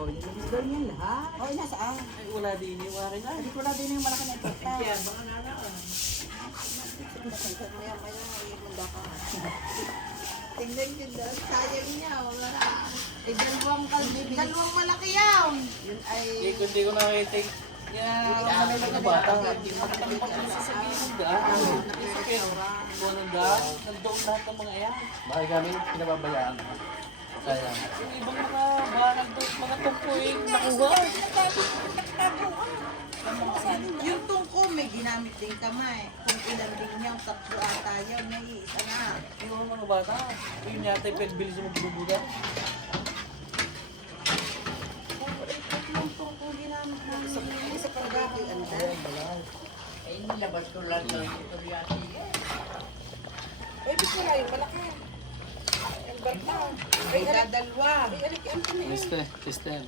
Oh, yung nabis niyan lahat. Oh, nasaan? Ay, wala din yung warin na. Hindi ko na din yung malaki na ito. Kaya, baka nanaan. Maya-maya, manda ka. Tingnan nyo doon, sayang niya, wala. Eh, dalawang malaki yan. Yun ay... Hindi ko nakita yan. Mga bata. Nakatampag na sa sabihin daan. Nakisakit. Buwan ng daan. Nandoon lahat ng mga yan. Bakit kami pinababayaan? Sayang. Yung ibang mga bakal doon, mga tungkoy, nakuha. Yung tungko, may ginamit din kamay. Kung ilan din niya, tatlo ata yun, may isa na. Yung mga bata. Yun yata yung pagbilis yung magbubuga. Yung tungko ginamit namin. Isa pang gaki, ano na? Ay, nilabas ko lang ng itoryati. Eh, di ko na yung malaki. Elbert na. Ay, dadalwa. Ay, alik, ano na yun? Kristen.